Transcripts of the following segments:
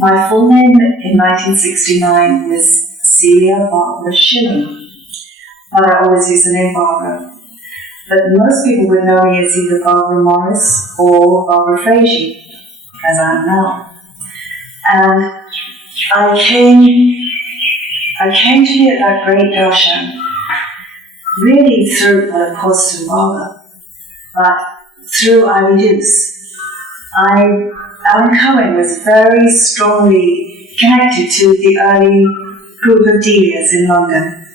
My full name in 1969 was Celia Barbara Schilling, but I always use the name Barbara. But most people would know me as either Barbara Morris or Barbara Frazier, as I am now. And I came to be at that great Darshan really through, well, of course, through Barbara, but through Ivy Dukes. Alan Cohen was very strongly connected to the early group of Delias in London.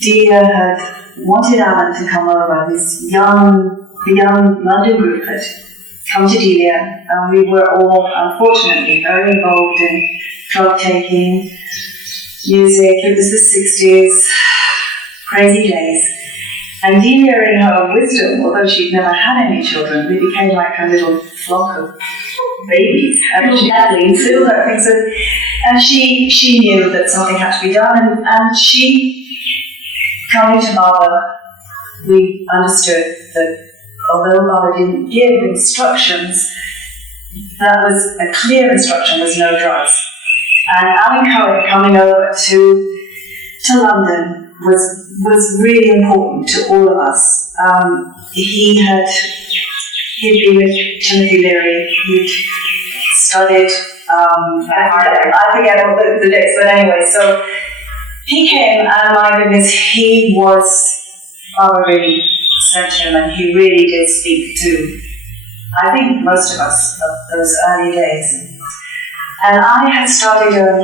Delia had wanted Alan to come over. The young London group had come to Delia, and we were all, unfortunately, very involved in drug-taking, music. It was the 60s, crazy days. And Delia, in her wisdom, although she'd never had any children, we became like a little flock of babies, actually, similar things. And she knew that something had to be done, and she, coming to Barbara, we understood that although Barbara didn't give instructions, that was a clear instruction, was no drugs. And Alan Cohen coming over to London was really important to all of us. He'd been with Timothy Leary, he'd studied, I forget all the dates, but anyway, so he came, and my goodness, he was really sent him, and he really did speak to, I think, most of us of those early days. And I had started a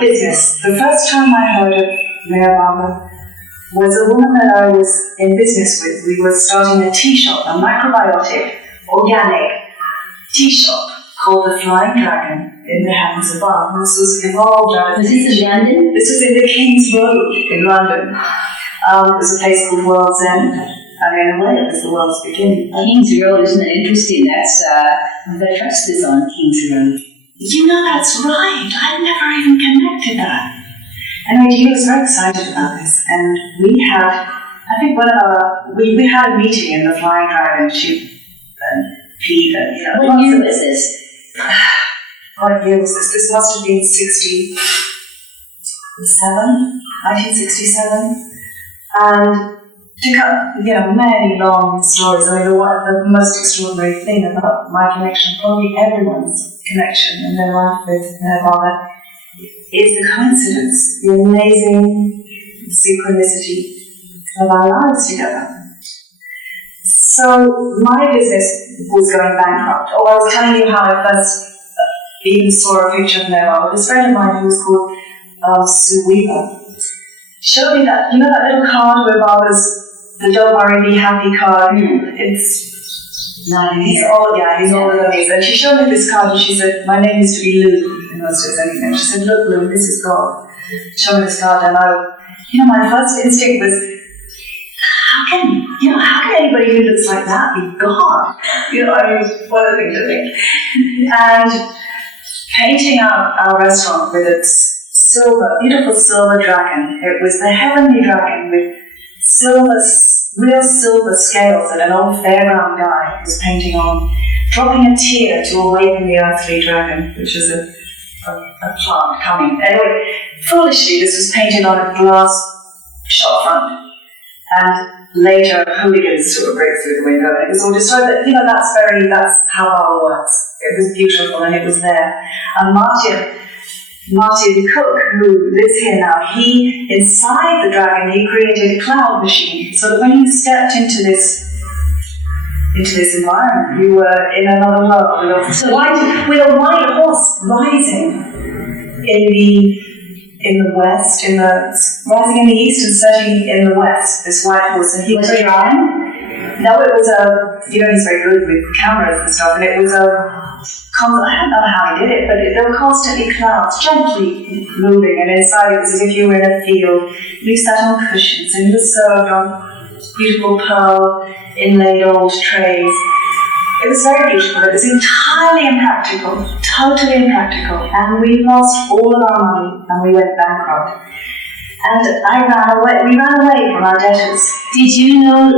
business. The first time I heard of MeherBaba was a woman that I was in business with. We were starting a tea shop, a macrobiotic, organic tea shop called the Flying Dragon in Meherazad-Meherabad. This was evolved out of... Was this in London? This was in the King's Road in London. It was a place called World's End. I mean, in a way, it was the world's beginning. King's Road, isn't it interesting? That's the trust is on King's Road. You know, that's right. I'd never even connected that. Anyway, he was very excited about this, and we had, I think we had a meeting in the Flying Dragon. Pete, what year was this? What year was this? This must have been 1967. And to cut, many long stories. I mean, the most extraordinary thing about my connection, probably everyone's connection in their life with MeherBaba, is the coincidence, the amazing synchronicity of our lives together. So my business was going bankrupt. I was telling you how I first even saw a picture of MeherBaba. This friend of mine who was called Sue Weaver showed me that, that little card where Barbara's the Don't Worry, Be Happy card. It's he's all of these. And she showed me this card and she said, my name used to be Lou in those days anyway. She said, look, Lou, this is God. Show me this card. And my first instinct was, how can anybody who looks like that be God? What a thing to think. And painting our restaurant with its beautiful silver dragon. It was the heavenly dragon with real silver scales that an old fairground guy was painting on, dropping a tear to awaken the earthly dragon, which is a plant coming. Anyway, foolishly, this was painted on a glass shop front, and later hooligans sort of break through the window, and it was all destroyed. But that's how our works. It was beautiful, and it was there. And Martin Cook, who lives here now, inside the dragon, he created a cloud machine, so that when you stepped into this environment, you were in another world with a white horse rising in the west, rising in the east and setting in the west. This white horse, and he was drawing. No, it was he's very good with cameras and stuff, and it was I don't know how he did it, but there were constantly clouds, gently moving, and inside it was as if you were in a field. You sat on cushions, and you were served on beautiful pearl inlaid old trays. It was very beautiful. It was entirely impractical, totally impractical, and we lost all of our money, and we went bankrupt. And we ran away from our debtors. Did you know,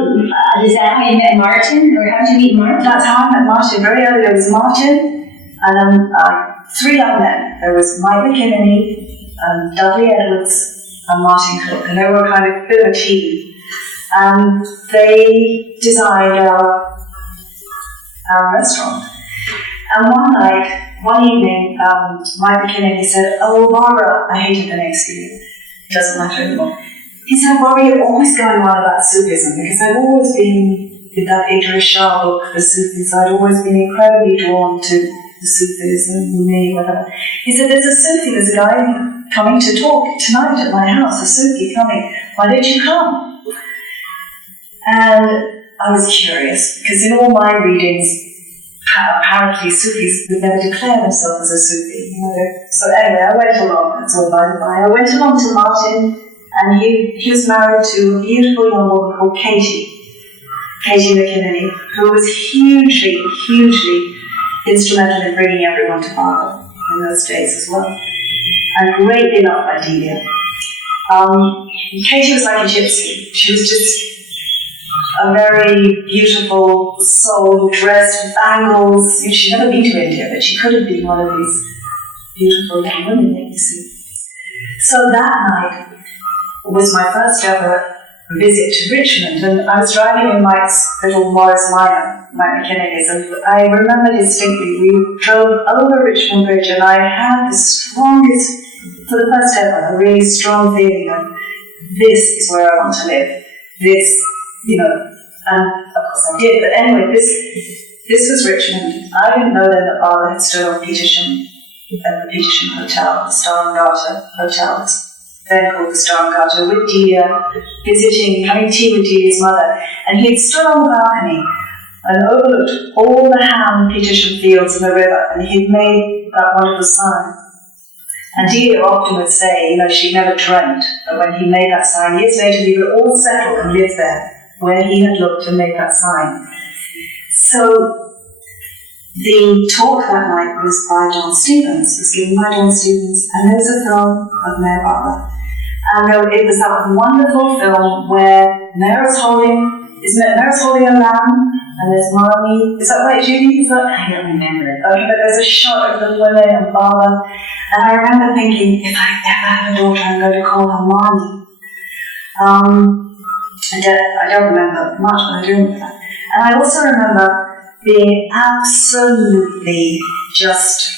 is that how you met Martin, or how did you meet Martin? That's how I met Martin. Very early there was Martin, and three young men. There was Mike McKinney, Dudley Edwards, and Martin Cook, and they were kind of a bit of a team. And they designed our restaurant. And one evening, Mike McKinney said, "Oh, Barbara," I hated the name Sue. It doesn't matter anymore. He said, "Barbara, you're always going on about Sufism, because I've always been in that Idris Shah book, the Sufis. I'd always been incredibly drawn to the Sufis and me, whatever." He said, "There's a Sufi, there's a guy coming to talk tonight at my house, a Sufi coming. Why don't you come?" And I was curious, because in all my readings, apparently Sufis would never declare themselves as a Sufi. So anyway, I went along, that's all by the by. I went along to Martin, and he was married to a beautiful young woman called Katie McKinney, who was hugely instrumental in bringing everyone to Barbara in those days as well, and greatly loved by Delia. Katie was like a gypsy. She was just a very beautiful soul, dressed with bangles. She'd never been to India, but she could have been one of these beautiful young women that you see. So that night was my first ever visit to Richmond, and I was driving in Mike's little Morris Minor, Mike McKinney's, and I remember distinctly we drove over Richmond Bridge, and I had the strongest, for the first ever, a really strong feeling of this is where I want to live. This, and of course I did, but anyway, this was Richmond. I didn't know then that Barbara had stood on Petersham, at the Petersham Hotel, the Star and Garter Hotel, then called the Star and Garter, with Delia, having tea with Delia's mother, and he had stood on the balcony and overlooked all the Ham Petersham fields and the river, and he'd made that wonderful sign. And Delia often would say, she never dreamt that when he made that sign, years later we would all settle and live there, where he had looked and made that sign. So the talk that night was by John Stevens, was given by John Stevens, and there's a film of MeherBaba. And it was that wonderful film where Meher's holding a lamb, and there's Marnie. Is that right, Judy? I don't remember. Okay, but there's a shot of the women and Baba, and I remember thinking, if I ever have a daughter, I'm going to call her Marnie. I don't remember much, but I do remember that. And I also remember being absolutely just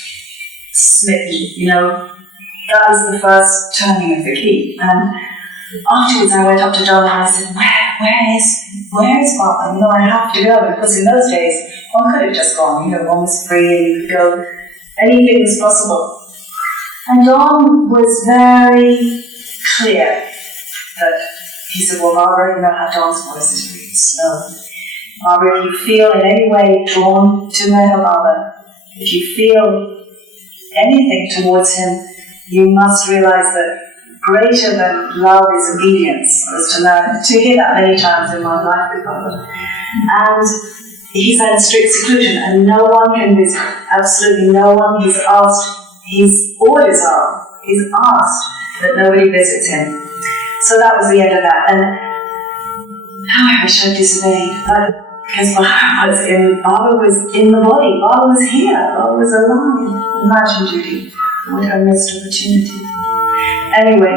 smitten, That was the first turning of the key. And afterwards I went up to John and I said, where is Baba? I have to go. Because in those days, one could have just gone, one was free and you could go. Anything was possible. And John was very clear that he said, well, Barbara, how John's voice is really slow. Barbara, if you feel in any way drawn to MeherBaba, if you feel anything towards him, you must realize that greater than love is obedience. I was to hear that many times in my life with Baba. And he's in strict seclusion, and no one can visit. Absolutely no one. He's asked, his orders are, he's asked that nobody visits him. So that was the end of that. And I wish I'd disobeyed. Because Baba was in the body. Baba was here. Baba was alive. Imagine, Judy, what a missed opportunity. Anyway,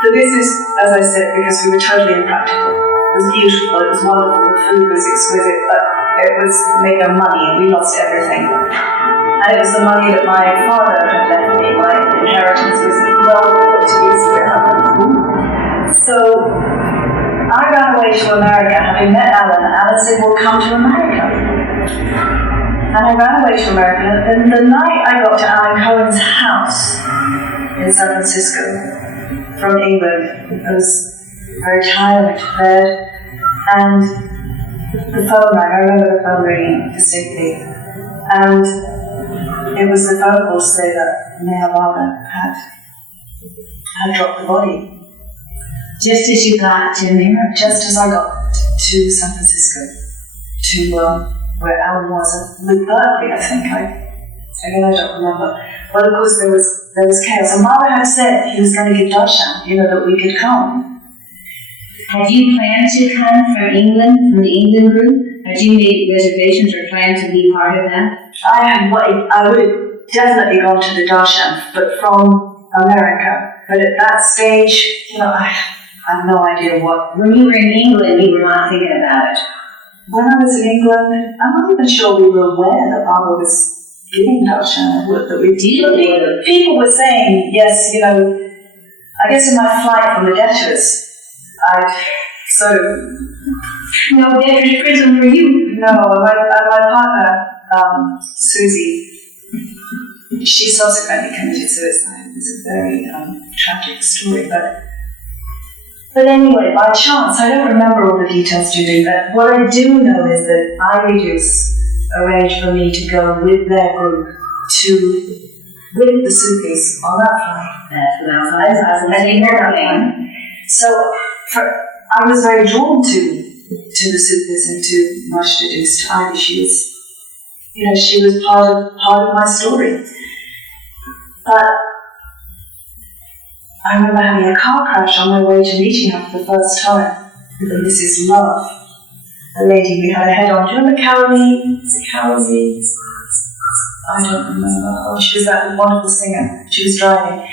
the business, as I said, because we were totally impractical, it was beautiful, it was wonderful, the food was exquisite, but it was made no money and we lost everything. And it was the money that my father had left me. My inheritance was well put to use for it. So I ran away to America, having met Alan. Alan said, well, come to America. And I ran away to America, and the night I got to Alan Cohen's house in San Francisco from England, I was very tired, I went to bed, and the phone rang. I remember the phone ringing distinctly. And it was the phone call to say that MeherBaba had dropped the body. Just as you got to America? Just as I got to San Francisco, to where Alan was, with Berkeley, I think. Again, I don't remember. But of course, there was chaos. And Mother had said he was going to give Darshan, that we could come. Had you planned to come from England, from the England group? Had you made reservations or planned to be part of that? I would have definitely gone to the Darshan, but from America. But at that stage, I have no idea what. When you were in England, you were not thinking about it. When I was in England, I'm not even sure we were aware that Baba was giving Darshan, that we did. People were saying, yes, I guess in my flight from the debtors, I sort of... No debtors prison for you. No, my partner, Susie, she subsequently committed suicide. It was a very tragic story, but anyway, by chance, I don't remember all the details, Judy, but what I do know is that IBDUs arranged for me to go with their group with the Sufis on that flight. That's when I was So I was very drawn to the Sufis and to Mashdadus, to Ivy. She was part of my story. But I remember having a car crash on my way to meeting her for the first time with Mrs. Love, a lady we had a head on. Do you remember Carolee? Is it Carolee? I don't remember. Oh, she was that wonderful singer. She was driving.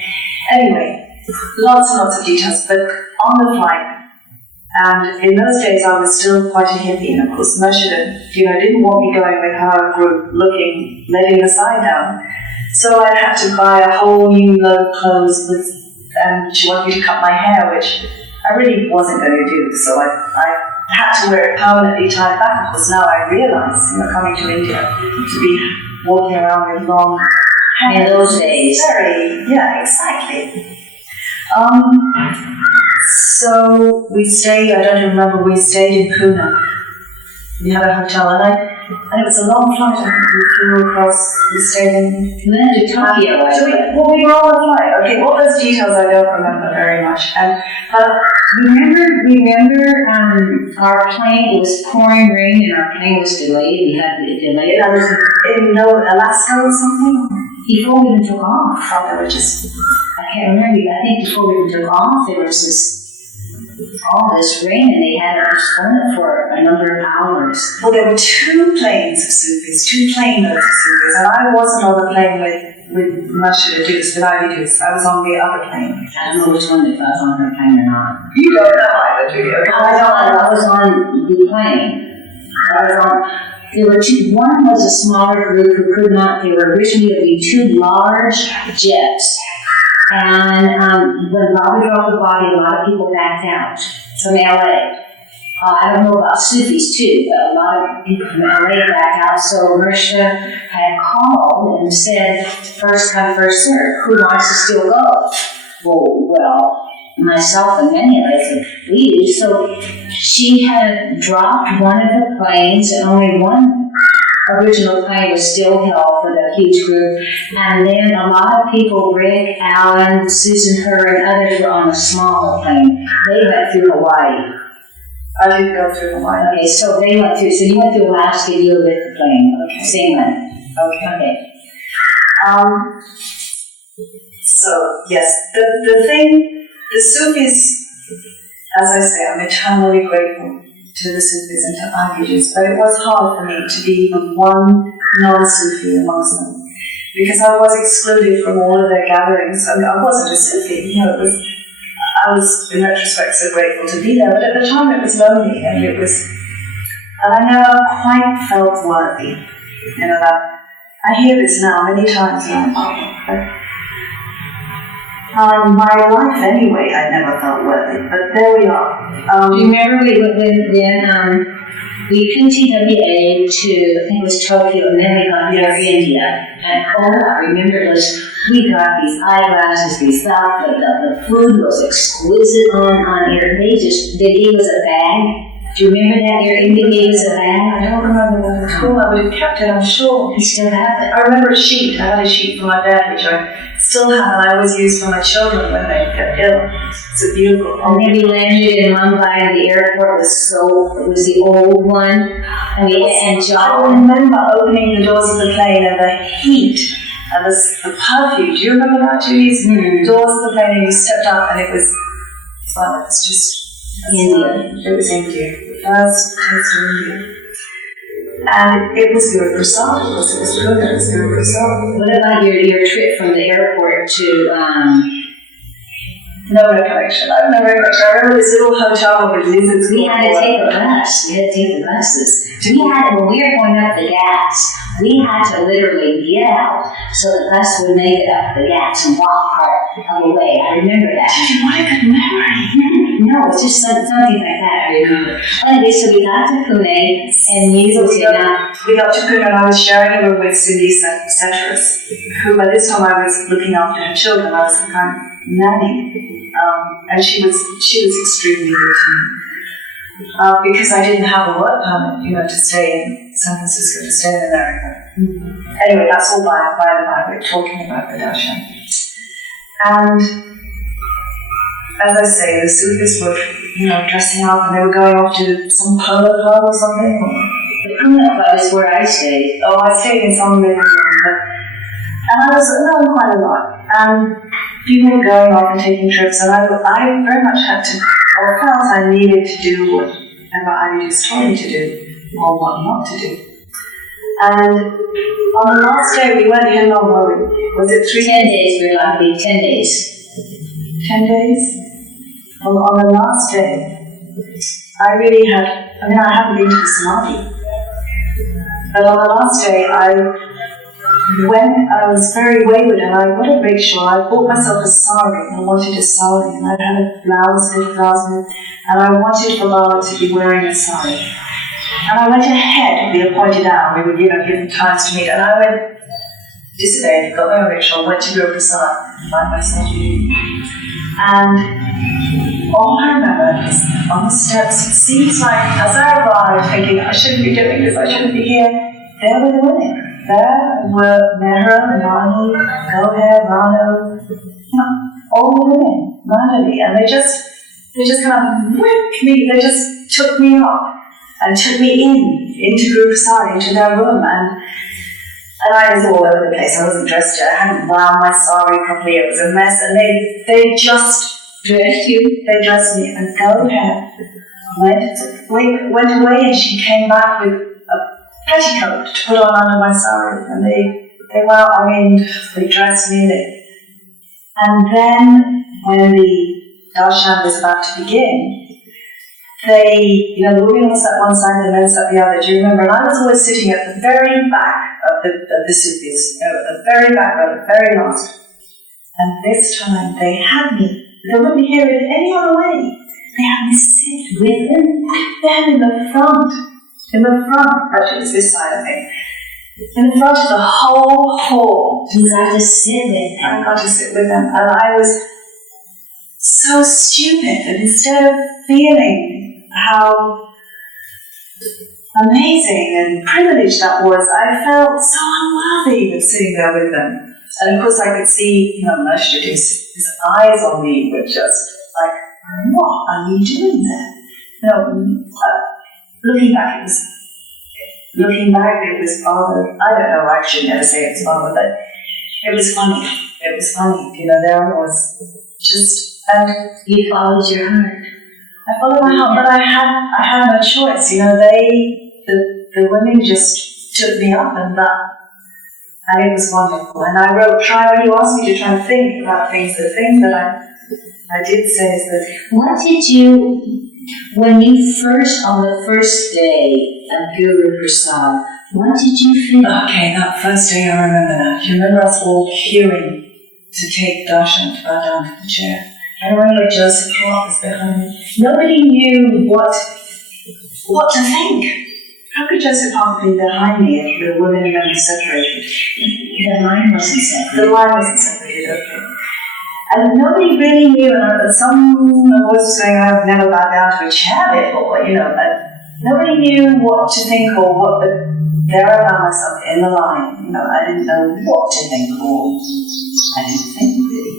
Anyway, lots and lots of details. But on the flight, and in those days I was still quite a hippie, and of course Mershida, didn't want me going with her group letting the sign down. So I had to buy a whole new load of clothes and she wanted me to cut my hair, which I really wasn't going to do. So I had to wear it permanently tied back. Of course, now I realise, coming to India, to be walking around with long hair. In those days. Yeah, exactly. So we stayed, I don't remember, we stayed in Pune. We had a hotel, and it was a long flight. I think we flew across, we stayed in... And then to Tokyo. We were on the flight. Okay, all those details I don't remember very much. But remember our plane, it was pouring rain and our plane was delayed. We had it delayed. That was in Alaska or something? Before we even took off. Oh, they were just... I can't remember. I think before we even took off, there was all this rain, and they had to postpone it for a number of hours. Well, there were two planes of Sufis, two plane loads of Sufis, and I wasn't on the plane with Mashdadus, with IBDUs. I was on the other plane. I don't know which one, if I was on her plane or not. You don't know either, do you? I was on the plane. There were two. One was a smaller group who could not. They were originally going to be two large jets. And when Bobby dropped the body, a lot of people backed out from LA. I don't know about Sufis too, but a lot of people from LA backed out. So Marisha had called and said, first come, first serve. Who wants to still go? Well, myself and many of us said, we do. So she had dropped one of the planes, and only one original plane was still held for the huge group, and then a lot of people, Rick, Alan, Susan, her, and others were on a smaller plane. They went through Hawaii. I didn't go through Hawaii. Okay, so they went through. So you went through Alaska, you were with the plane. Okay, same one. Okay. So yes, the thing, the Sufis, as I say, I'm eternally grateful to the Sufis and to IBDUs, but it was hard for me to be the one non-Sufi amongst them, because I was excluded from all of their gatherings. I mean, I wasn't a Sufi, I was, in retrospect, so grateful to be there, but at the time it was lonely, and I never quite felt worthy, that. I hear this now many times in my life anyway, I never felt worthy, but there we are. Do you remember when we flew TWA to, I think it was Tokyo, and then we got to India, and all I remember was we got these eyeglasses, the food was exquisite on air. They gave us a bag. Do you remember that Air India gave us a bag? I don't remember that at all. I would have kept it, I'm sure. You still have it? I remember a sheet. I had a sheet for my dad, which I still have, and I always use for my children when they get ill. It's beautiful. And then we landed in Mumbai, and the airport it was the old one. I remember opening the doors of the plane and the heat and the perfume. Do you remember that, Judy? The doors of the plane, and you stepped up, and it was just... India. It was India. The first taste of India. And it was Guru Prasad, it was good, it was Guru Prasad. What about your trip from the airport to, No recollection. I have no recollection. I remember this little hotel with lizards. We had to take a bus. We had to take the buses. When we were going up the Ghats, we had to literally get out so the bus would make it up the Ghats and walk part of the way. I remember that. What a good memory. No, it's just something like that I remember. Anyway, so we got to Pune and you we got to Pune and I was sharing a room with Cindy Ceteris, who by this time I was looking after her children. I was the kind of nanny. And she was extremely good to me. Because I didn't have a work permit, to stay in San Francisco, to stay in America. Mm-hmm. Anyway, that's all by the by. We're talking about the Darshan. And as I say, the Sufis were, dressing up and they were going off to some polo club or something. The Pune club is where I stayed. Oh, I stayed in some living room. And I was known quite a lot. And people were going off and taking trips, and I very much had to, or felt I needed to do whatever I was told to do, or what not to do. And on the last day, we weren't here long, were we? Was it 10 days? We were allowed to be 10 days. 10 days? Well, on the last day, I really had, I haven't been to the Samadhi. But on the last day, I was very wayward and I wanted to make sure I bought myself a sari. I wanted a sari and I had a blouse with and I wanted for Baba to be wearing a sari. And I went ahead of the appointed hour. We were given times to meet, and I went, disobeyed, got my rickshaw, went to Guru Prasad, find myself. And all I remember is on the steps, it seems like as I arrived thinking I shouldn't be doing this, I shouldn't be here, there were the women. There were Mehra, Nani, Goher, Rano, all the women, randomly, and they just kind of whipped me, they just took me up and took me into Guru Prasad, into their room, and I was all over the place. I wasn't dressed yet, I hadn't wound my sari properly, it was a mess, and they just dressed you, they dressed me, and Goher went away, and she came back with petticoat to put on under my sari, and they dressed me, and then when the Darshan was about to begin, the women were sat one side and the men sat the other, do you remember? And I was always sitting at the very back of the Sufis, at the very back row, the very last. And this time they had me, they wouldn't hear it any other way. They had me sit with them in the front, actually it was this side of me, in front of the whole hall. You got to sit with them. I got to sit with them, and I was so stupid that instead of feeling how amazing and privileged that was, I felt so unworthy of sitting there with them. And of course I could see, Moshe, his eyes on me were just like, what are you doing there? Looking back, it was father. I don't know, I should never say it was father, but it was funny. It was funny. There I was, just, and you followed your heart. I followed my heart, but I had no choice. The women just took me up, and it was wonderful. And I when you asked me to try and think about things, the thing that I did say is that, what did you, when you on the first day of Guru Prasad, what did you feel? Okay, that first day I remember that. Do you remember us all queuing to take Darshan to bow down to the chair? I remember Joseph Clark was behind me. Nobody knew what to think. How could Joseph Clark be behind me if the women and men were separated? The line wasn't separated. The line wasn't separated, okay. And nobody really knew, and some voice was saying, I've never bowed down to a chair before, and nobody knew what to think or what, but there I found myself in the line. I didn't know what to think, or I didn't think really.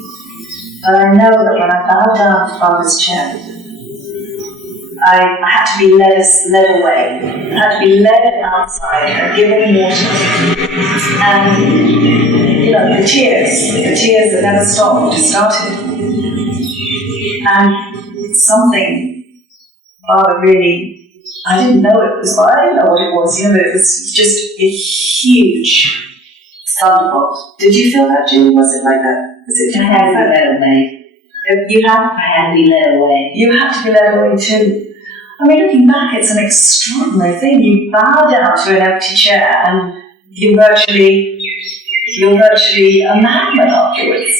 But I know that when I bowed down to Father's chair, I had to be led away. I had to be led outside and given water. And, the tears that never stopped, started. And something Father really I didn't know it was, well, I didn't know what it was, you know, it was just a huge thunderbolt. Did you feel that, Judy? Was it like that? Was it? I had to be led away. You had? I had to be led away. You had to be led away too. I mean, looking back, it's an extraordinary thing. You bow down to an empty chair and you're virtually a madman afterwards.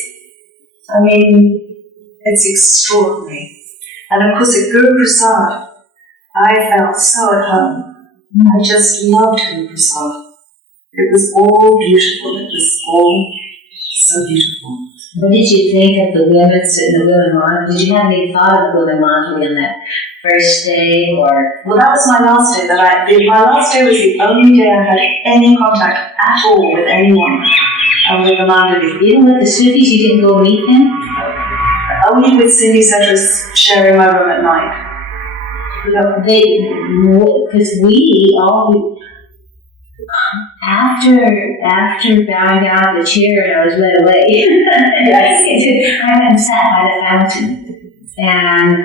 I mean, it's extraordinary. And of course, at Guru Prasad, I felt so at home. I just loved Guru Prasad. It was all beautiful. It was all so beautiful. What did you think of the women sitting in the women line? Did you have any thought of the women line on that first day, or? Well, that was my last day. My last day was the only day I had any contact at all with anyone with the Mandali. Even with the Sufis, you didn't go meet them? Only with Cindy Cedrus sharing my room at night. Because we all, after bowing down the chair and I was led away, I went and sat by the fountain. And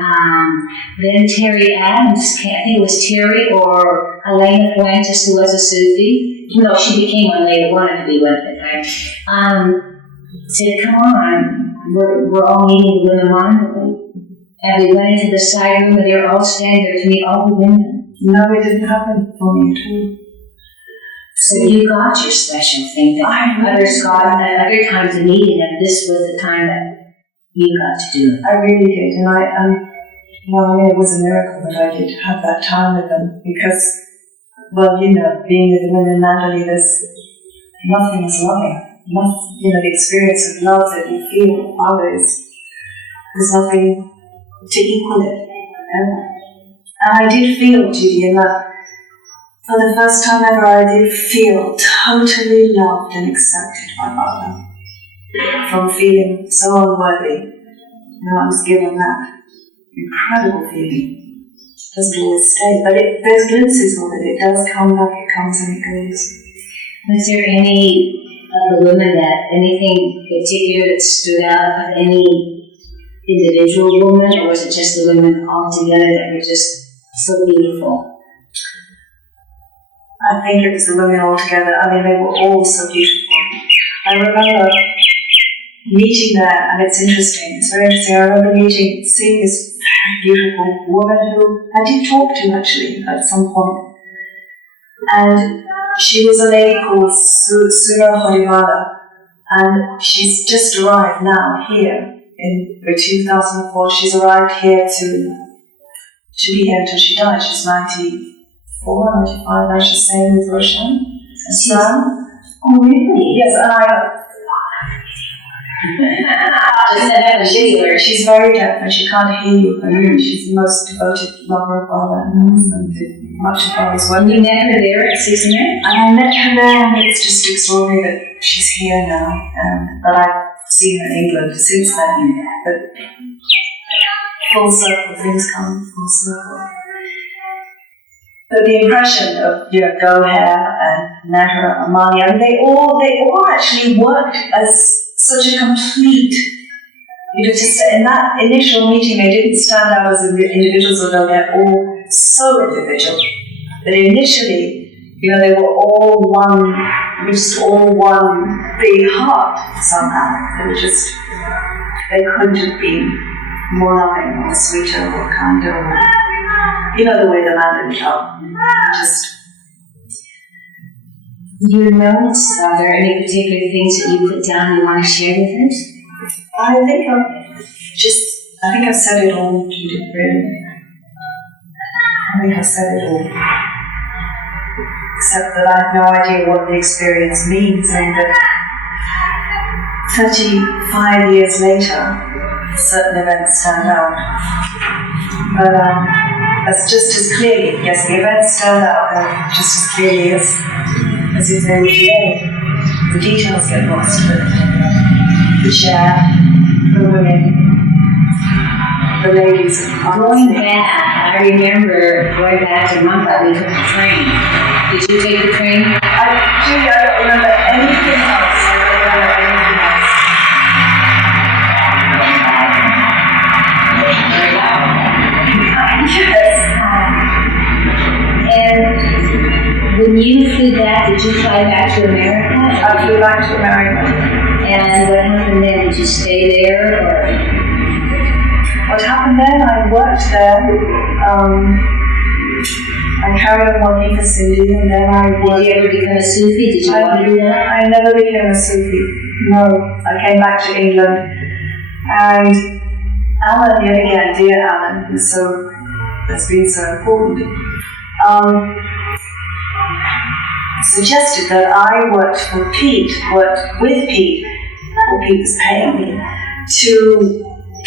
then Terry Adams, I think it was Terry or Elena Fuentes, who was a Sufi. No, she became one later, wanted to be one at the time. Said, come on, we're all meeting the women line. And we went into the side room and they were all standing there to meet all the women. No, it didn't happen for me at all. So you got your special thing that others got at other times of meeting, and this was the time that you got to do it. I really did, and I mean, it was a miracle that I did have that time with them, because, well, you know, being with the women in Mandali, there's nothing is loving. The experience of love that you feel with others, there's nothing to equal it. And I did feel, Judy, in that for the first time ever, I did feel totally loved and accepted by Baba. From feeling so unworthy, I was given that incredible feeling. It doesn't always stay, but there's glimpses of it. It does come back, it comes and it goes. Was there any of the women anything particular that stood out of any individual woman, or was it just the women all together that were just so beautiful? I think it was the women all together. I mean, they were all so beautiful. I remember meeting there, and it's interesting, it's very interesting. I remember seeing this very beautiful woman who I did talk to actually at some point. And she was a lady called Sura Hariwala, and she's just arrived now here in 2004. She's arrived here to be here until she dies. She's 94, 95, now she's staying with Darshan. Oh, really? Yes, and she's very deaf and she can't hear you, but she's the most devoted lover of Allah and husband. Much of Allah's work. You met her there at 69? And I met her there, and it's just extraordinary that she's here now, but I've seen her in England since then. But full circle, things come full circle. But the impression of Go Hair and Nehra, Amani, I mean, they all actually worked as such a complete, just in that initial meeting, they didn't stand out as individuals, although they're all so individual. But initially, they were all one, just all one big heart somehow. They couldn't have been more loving or sweeter or kinder or, the way the man didn't help. Your notes, are there any particular things that you put down you want to share with us? I think I've said it all, Judy, really. I think I've said it all. Except that I have no idea what the experience means, and that 35 years later, certain events stand out. But that's just as clearly, yes, the events stand out just as clearly as if they were today. The details get lost, but the chair, the women, the ladies. Going back, I remember going back to Mumbai, we took the train. Did you take the train? Judy, I don't remember anything else. Yes. that, did you fly back to America? I flew back to America. And what happened then? Did you stay there? Or? What happened then? I worked there. I carried on working for Cindy, and then I worked. Did you ever become a Sufi? Did you want to do that? I never became a Sufi. No, I came back to England, and Alan, yet again, dear Alan, has been so important, suggested that I worked with Pete, or Pete was paying me, to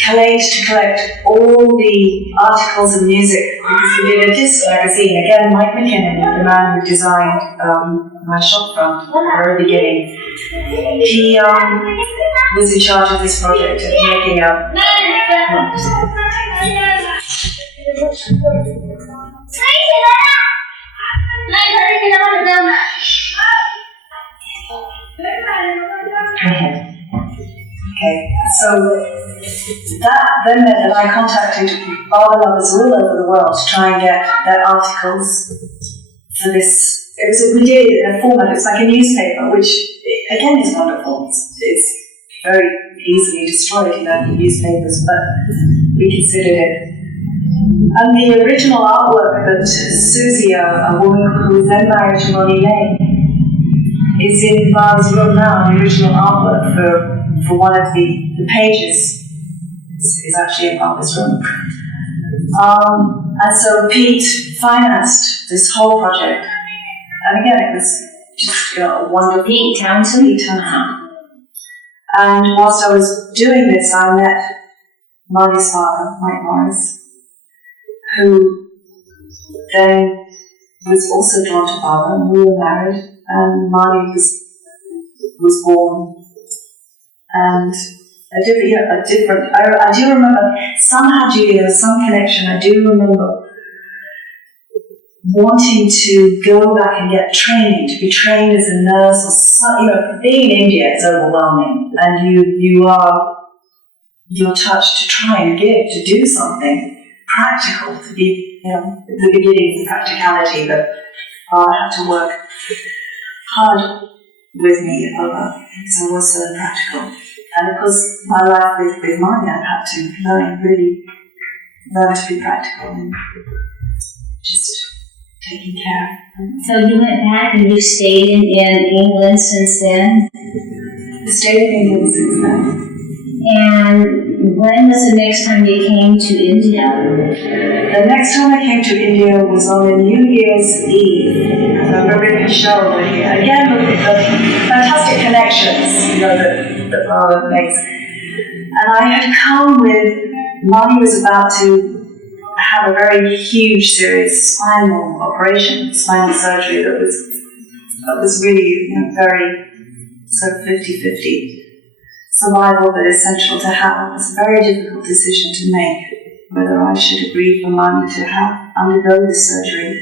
collect all the articles and music, because we did a disc magazine. Again, Mike McKinnon, the man who designed my shop front at the very beginning, he was in charge of this project of making up. Okay, so that then meant that I contacted Barber lovers all over the world to try and get their articles for this. We did it in a format, it's like a newspaper, which again is wonderful. It's very easily destroyed, newspapers, but we considered it. And the original artwork that Susie, a woman who was then married to Ronnie Lane, is in Barbara's room now. The original artwork for one of the pages is actually in Barbara's room. And so Pete financed this whole project. And again, it was just a wonderful. Pete Townsend. And whilst I was doing this, I met Marty's father, Mike Morris, who then was also drawn to Barbara, and we were married, and Marty was born. And I do remember, somehow, Judy, there was some connection. I do remember wanting to go back and get training, to be trained as a nurse, or some, being in India is overwhelming, and you're touched to try and to do something practical, to be, the beginnings of practicality that I had to work hard with me over, because I was so practical. And of course, my life with Marty, I had to really learn to be practical and just taking care of. So you went back and you stayed in England since then? I stayed in England since then. And when was the next time you came to India? The next time I came to India was on the New Year's Eve. I remember in Peshawar, again with the fantastic connections that Barbara makes. And I had come with, Marty was about to have a very huge, serious spinal surgery that was really very sort of 50-50. Survival that is essential to have. It was a very difficult decision to make, whether I should agree for Marty to undergo the surgery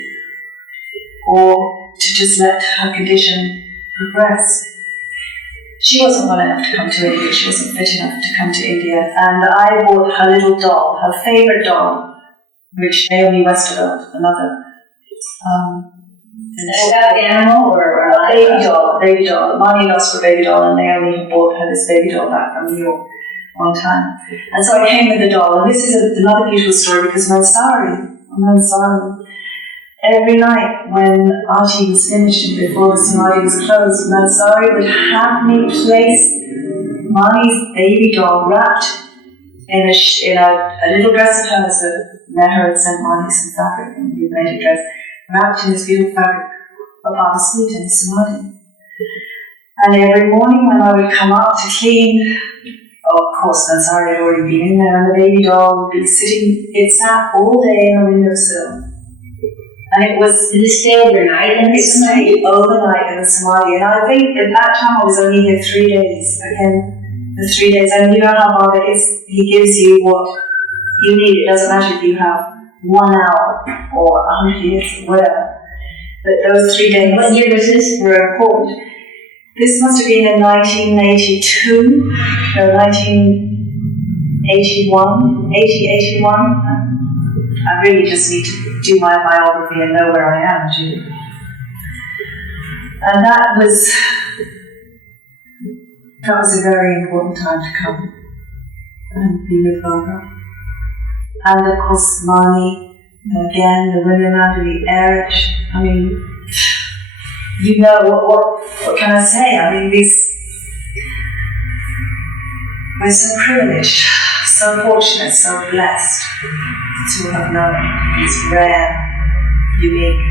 or to just let her condition progress. She wasn't well enough to come to India, she wasn't fit enough to come to India, and I bought her little doll, her favourite doll, which Naomi Westerveld, another animal or a baby doll. Marty asked for a baby doll, and Naomi had bought her this baby doll back from New York one time. And so I came with the doll, and this is another beautiful story, because Mansari, every night when Archie was finished and before the samadhi was closed, Mansari would have me place Marty's baby doll wrapped in a little dress of hers that Meher had sent Marty some fabric, and we made a dress, wrapped in this beautiful fabric about his feet in the samadhi. And every morning when I would come up to clean, of course Mansari had already been in there, and the baby doll would be sitting, it sat all day in the windowsill. And it was... Did it stay overnight in the samadhi? It stayed overnight in the samadhi. And I think at that time I was only here 3 days. Again, the 3 days. And you know how Baba is, he gives you what you need. It doesn't matter if you have 1 hour or 100 years or whatever. But those 3 days... What year was this? Were important. This must have been in 1982. No, 1981. 81. I really just need to do my biography and know where I am, Judy. And that was a very important time to come and be with Baba. And of course, Mani, again, the women under the Eric. I mean, you know, what can I say? I mean, we're so privileged, so fortunate, so blessed to have known these rare, unique.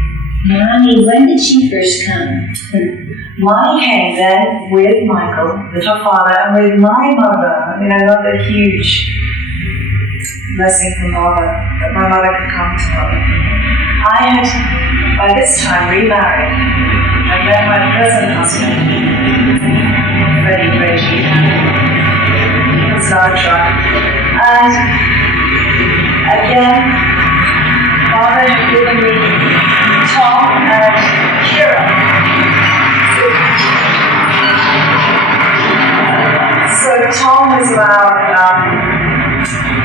Mani, when did she first come? Mani came then with Michael, with her father, and with my mother. I mean, another huge blessing from Baba, that my mother could come to Baba. I had, by this time, remarried. I met my present husband, Freddie Reggie, it's not a truck. And again, Baba had given me Tom and Kira. So Tom was about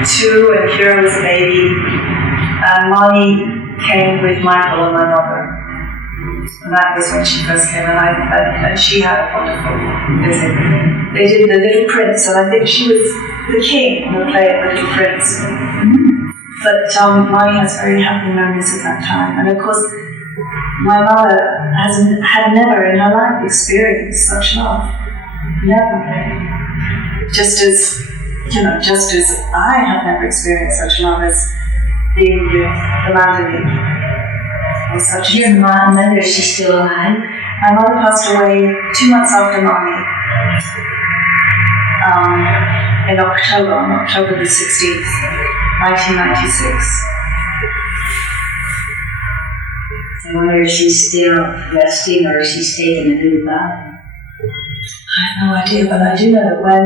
2 and Kira was a baby, and Mani came with Michael and my mother. And that was when she first came, and she had a wonderful visit. They did The Little Prince, and I think she was the king on the play of The Little Prince. But Mani has very happy memories of that time. And of course, my mother had never in her life experienced such love. Never. Just as I have never experienced such love as being with the Mandalay. Your mother, is she still alive? My mother passed away 2 months after Mani. On October the 16th, 1996. I wonder if she's still resting or if she's taken a good bath. I have no idea, but I do know that when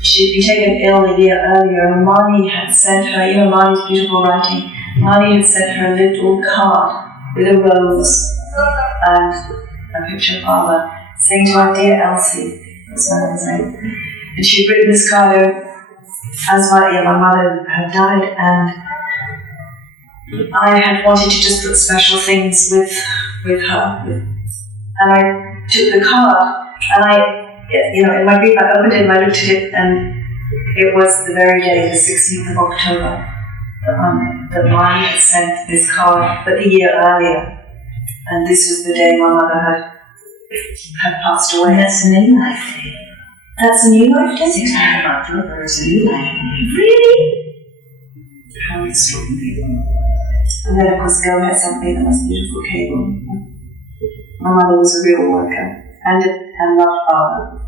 she'd been taken ill a year earlier, Mani had sent her, you know, Mani's beautiful writing, Mani had sent her a little card with a rose and a picture of Baba, saying to her, "Dear Elsie," that's my mother's name. And she'd written this card as my mother had died, and I had wanted to just put special things with her. And I took the card, and in my grief, I opened it and I looked at it, and it was the very day, the 16th of October, that Mani had sent this card, but a year earlier. And this was the day my mother had passed away. And that's a new life day. That's a new life day? 16th of October is a new life day. Really? How extraordinary. And then, of course, Go had sent me the most beautiful cable. My mother was a real worker and loved Baba.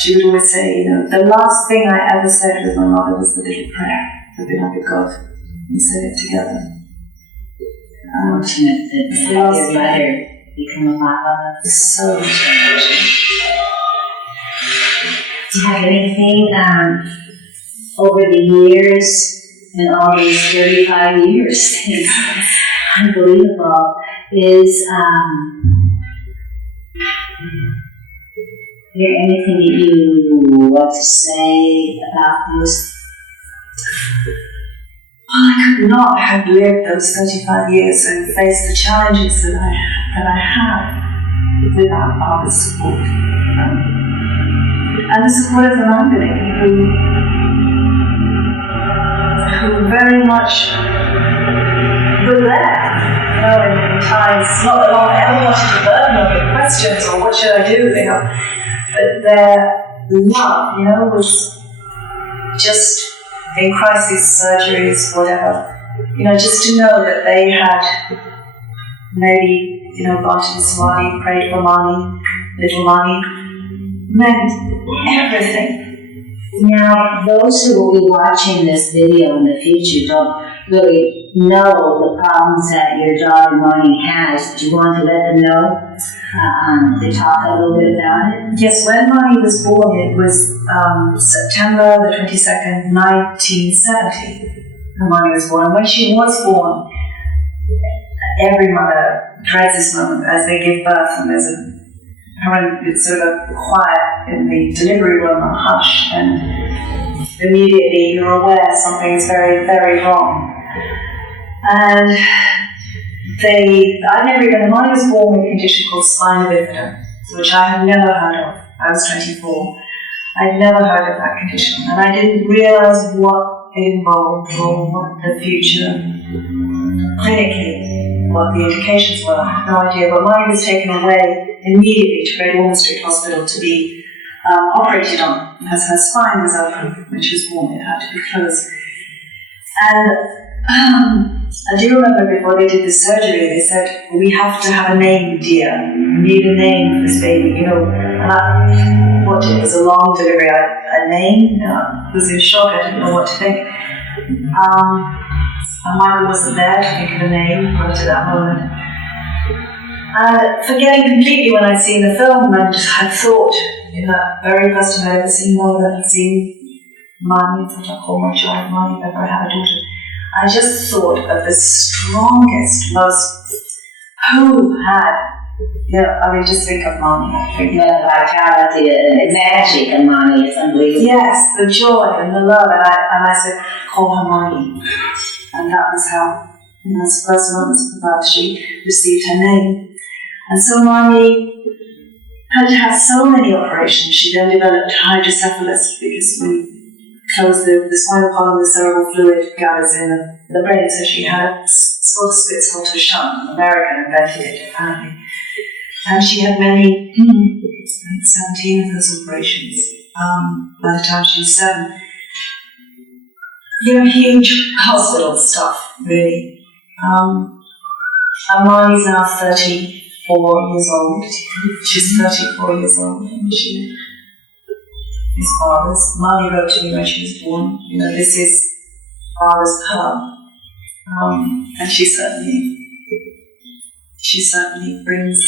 She would always say, the last thing I ever said with my mother was the little prayer, the beloved God. We said it together. Fortunate that your mother became a Baba. So much emotion. Do you have anything over the years, and all these 35 years, it's unbelievable, is there anything that you want to say about those? Well, I could not have lived those 35 years and faced the challenges that I have without Baba's support. And the support of the Mandalay, who very much were there, in times, not that I ever wanted to burden them with questions or what should I do, but their love, was just in crisis surgeries, whatever, just to know that they had maybe, gone to the Sawadhi, prayed for Mani, little Mani, meant everything. Now, those who will be watching this video in the future don't really know the problems that your daughter Mani has. Do you want to let them know, to talk a little bit about it? Yes, when Mani was born, it was September the 22nd, 1970. Mani was born. And when she was born, every mother dreads this moment as they give birth, and it's sort of quiet in the delivery room, a hush, and immediately you're aware something is very, very wrong. And I never even, Molly was born with a condition called spina bifida, which I had never heard of. I was 24. I'd never heard of that condition, and I didn't realize what it involved or what the future, clinically, what the indications were. I had no idea, but Molly was taken away immediately to Great Ormond Street Hospital to be operated on, as her spine was open when she was born. It had to be closed. And I do remember before they did the surgery, they said, we have to have a name, dear. We need a name for this baby, you know. And it was a long delivery. A name? I was in shock. I didn't know what to think. And Michael wasn't there to think of a name right at that moment. And forgetting completely when I'd seen the film, and just had thought, in that very first time I'd ever seen Mother, I'd seen Mommy, that's what I call my child, Mommy, if ever I have a daughter. I just thought of the strongest, most, who had, just think of Mommy. The vitality, the magic of Mommy is unbelievable. Yes, the joy and the love, and I said, call her Mommy. And that was how, in those first moments of birth, she received her name. And so Mommy had so many operations. She then developed hydrocephalus because when you close the spinal column, the cerebral fluid gathers in the brain. So she had a sort of Spitz-Halter shunt. An American invented it, apparently. And she had many, 17 of those operations by the time she was 7. Huge hospital stuff, really. And Marnie's now 34 years old. She's 34 years old, and she is father's. Marnie wrote to me when she was born, this is father's pearl. And she certainly brings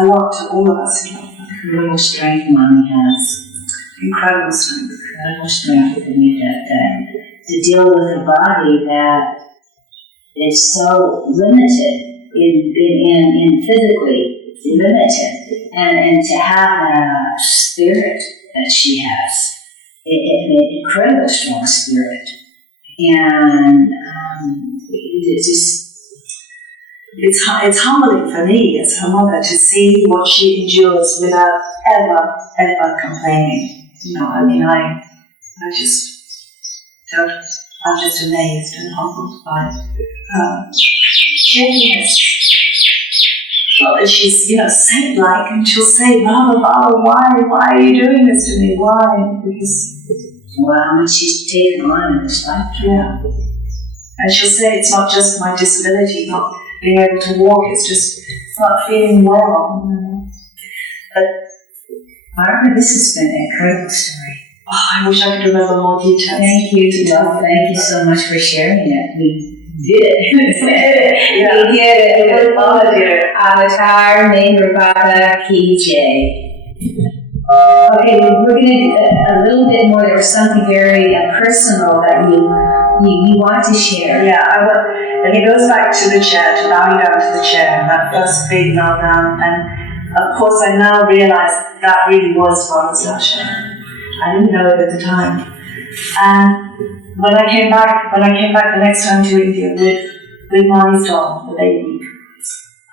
a lot to all of us. Incredible strength Mommy has. Incredible strength. Incredible strength to meet to deal with a body that is so limited in physically limited, and to have that spirit that she has, an incredible strong spirit, and it's humbling for me as her mother to see what she endures without ever complaining. I'm just amazed and humbled by her genius. And she's, saint-like, and she'll say, Baba, why are you doing this to me? Why? Because she's taken on in this life. Yeah. And she'll say it's not just my disability, not being able to walk, it's not feeling well. But Barbara, this has been an incredible story. I wish I could remember more details. Thank you. Thank you so much for sharing it. We did it. Yeah. We did it. We did it. Avatar, MeherBabaLibrary. Okay, we're going to do a little bit more. There was something very personal that you want to share. Yeah, I will. And it goes back to the chair, to bowing down to the chair, that first big bow down. And of course, I now realize that really was Father's Darshan. I didn't know it at the time. And when I came back the next time to India with Marnie's doll, the baby,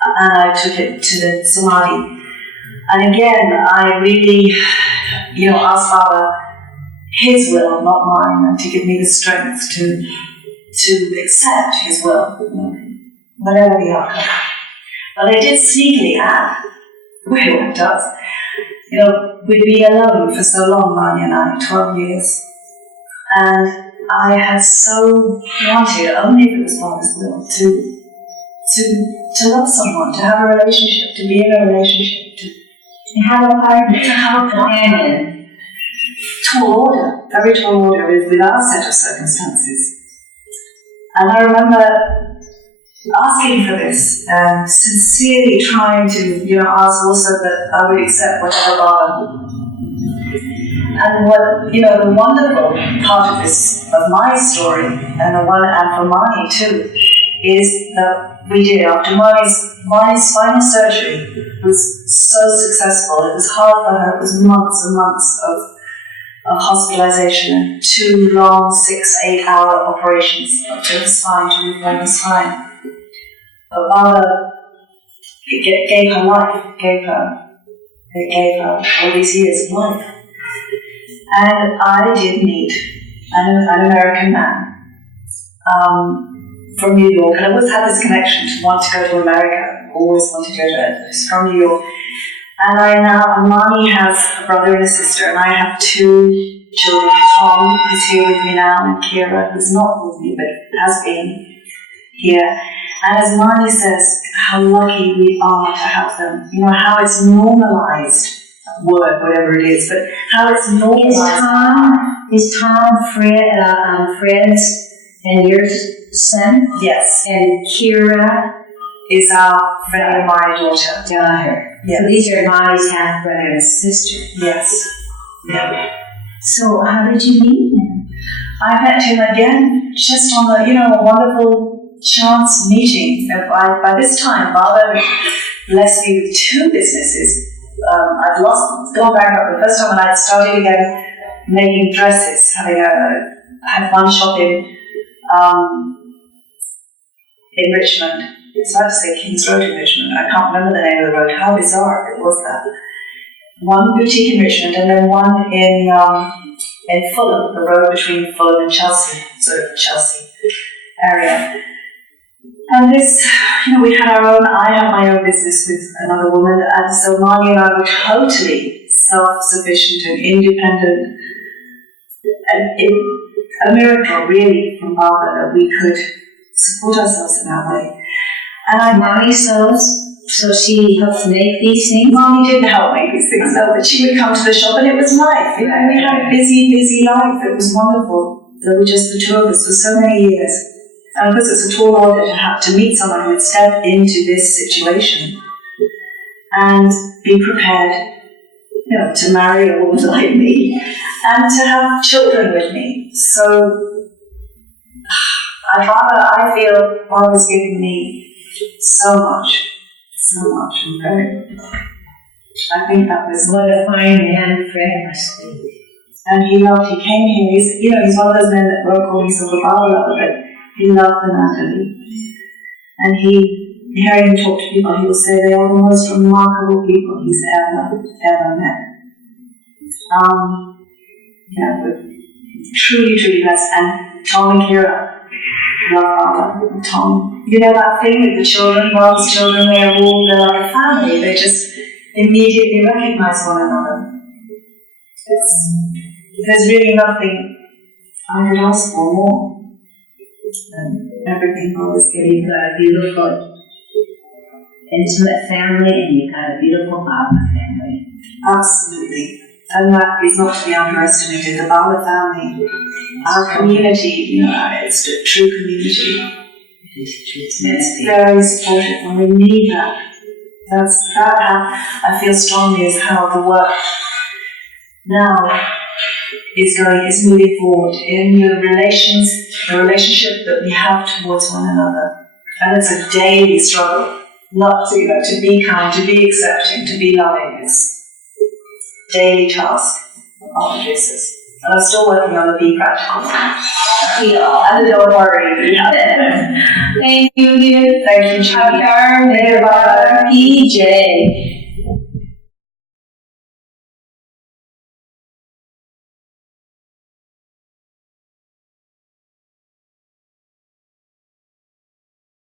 and I took it to the Samadhi. And again, I really, asked Father His will, not mine, and to give me the strength to accept His will, whatever the outcome. But I did sneakily add, the way one does, we'd been alone for so long, Marnie and I, 12 years. And I had so wanted, only if it was Father's will, to love someone, to have a relationship, to be in a relationship, to have a partner, to have a companion. Tall order, very tall order with our set of circumstances. And I remember asking for this, sincerely trying to, ask also that I would accept whatever Baba. And what, the wonderful part of this, of my story, and for Marnie too, is that we did, after Marnie's spinal surgery was so successful, it was hard for her, it was months and months of hospitalization and 2 long 6-8 hour operations to the spine, to reform the spine. But Baba gave her life, gave her all these years of life. And I did meet an American man from New York. And I always had this connection to want to go to America, always wanted to go to it. He's from New York. And Amani has a brother and a sister, and I have 2 children. Tom is here with me now, and Kira, who's not with me, but has been here. And as Mani says, how lucky we are to have them. You know, how it's normalized, word, whatever it is, but how it's normalized. Is Tom Fred's and your son? Yes. And Kira is our friend and my daughter. Yes. So these are Mari's half-brother and sister. Yes. Yeah. So how did you meet him? I met him again just on a wonderful chance meeting. By this time, Baba blessed me with 2 businesses. I'd gone back up the first time when I'd started again making dresses. I had one shop in Richmond. It's hard to say King's Road in Richmond. I can't remember the name of the road. How bizarre it was that. One boutique in Richmond and then one in Fulham, the road between Fulham and Chelsea, sort of Chelsea area. And this, we had I had my own business with another woman, and so Mani and I were totally self-sufficient and independent. And a miracle, really, from Baba that we could support ourselves in that way. And Mani sews, so she helps make these things? Mani didn't help make these things, though, but she would come to the shop, and it was life. We had a busy, busy life. It was wonderful. There were just the 2 of us for so many years. And of course, it's a tall order to have to meet someone who would step into this situation and be prepared, to marry a woman like me and to have children with me. So I feel God has given me so much. Okay. I think that was what a fine man Fred must be. And he came here. He's one of those men that won't call himself a Baba, but he loved the Natalie. And hearing him talk to people, he will say they are the most remarkable people he's ever met. We're truly, truly blessed. And Tom and Kira love Baba. Tom, that thing with the children, Bob's children, they're like a family. They just immediately recognize one another. There's really nothing I could ask for more. Everything Baba's given. You've got a beautiful, intimate family, and you've got a beautiful Baba family. Absolutely. And that is not to be underestimated. The Baba family, our community, it's a true community. It's very supportive, and we need that. I feel strongly is how the work now is moving forward in the relationship that we have towards one another. And it's a daily struggle, not to be kind, to be accepting, to be loving. It's a daily task on the basis. And I'm still working on the be practical one. And don't worry. Thank you, dear. Thank you, Judy. MeherBabaLibrary.